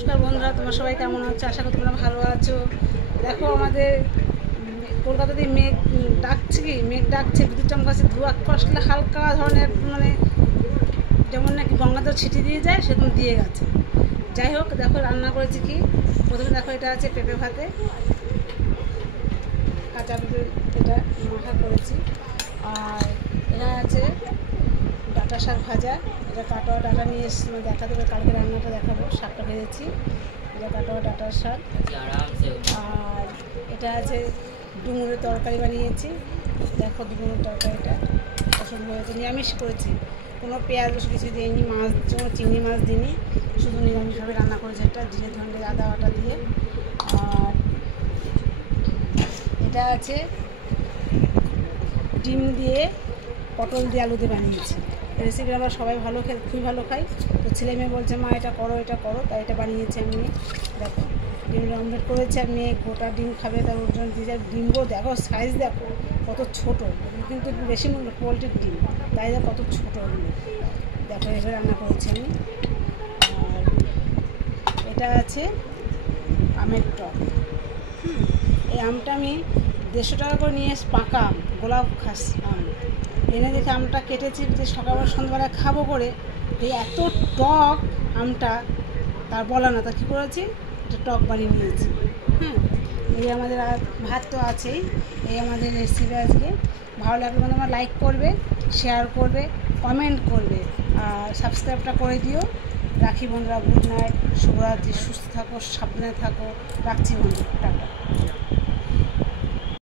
নমস্কার বন্ধুরা, তোমরা সবাই কেমন আছো? আশা করি তোমরা ভালো আছো। দেখো আমাদের কলকাতাতে মেঘ ডাকছে, মেঘ ডাকছে, বিদ্যুৎ চমকাচ্ছে, দু এক আসলে হালকা ধরনের মানে যেমন নাকি গঙ্গাধর ছিটি দিয়ে যায় সেরকম দিয়ে গেছে। যাই হোক, দেখো রান্না করেছি কি। প্রথমে দেখো এটা আছে পেঁপে ভাতে, কাঁচা পেঁপে এটা মাখা করেছি। আর এটা আছে ডাঁটা শাক ভাজা, এটা কাটোয়া ডাঁটা নিয়ে এসেছি, দেখা দেবে কালকে রান্নাটা দেখাবো। শাকটা ভেজেছি, এটা কাটোয়া ডাঁটার শাক। আর এটা আছে ডুমুরের তরকারি বানিয়েছি, দেখো ডুমুরের তরকারিটা পছন্দ হয়েছে। নিরামিষ করেছি, কোনো পেঁয়াজ রসুন কিছু দিইনি, মাছ যেমন চিংড়ি মাছ দিইনি, শুধু নিরামিষভাবে রান্না করেছি। এটা জিরে ধনে আদা বাটা দিয়ে। আর এটা আছে ডিম দিয়ে পটল দিয়ে আলু দিয়ে বানিয়েছি। রেসিপি আমরা সবাই ভালো খুবই ভালো খাই। তো ছেলে মেয়ে বলছে মা এটা করো এটা করো, তাই এটা বানিয়েছি আমি। দেখো ডিমের অমলেট করেছি, আর মেয়ে গোটা ডিম খাবে, তার ওর জন্য দিয়ে যায়। ডিমগুলো দেখো সাইজ দেখো কত ছোটো, কিন্তু বেশি পোলট্রির ডিম, তাই দেখো কত ছোটো ওগুলো। দেখো এভাবে রান্না করেছি আমি। আর এটা আছে আমের টক। এই আমটা আমি 150 টাকা করে নিয়ে পাকা আম, গোলাপ খাস আম এনে দেখে আমটা কেটেছি যে সকালবেলা সন্ধ্যাবেলা খাবো করে, এই এত টক আমটা তার বলা না। তা কী করেছি, এটা টক বানিয়ে নিয়েছি। এই আমাদের ভাত তো আছেই। এই আমাদের রেসিপি আজকে। ভালো লাগলে মানে আমার লাইক করবে, শেয়ার করবে, কমেন্ট করবে, আর সাবস্ক্রাইবটা করে দিও। রাখি বন্ধুরা, গুড নাইট, শুভরাত্রি, সুস্থ থাকো, সাবধানে থাকো। রাখছি বন্ধু, টাটা।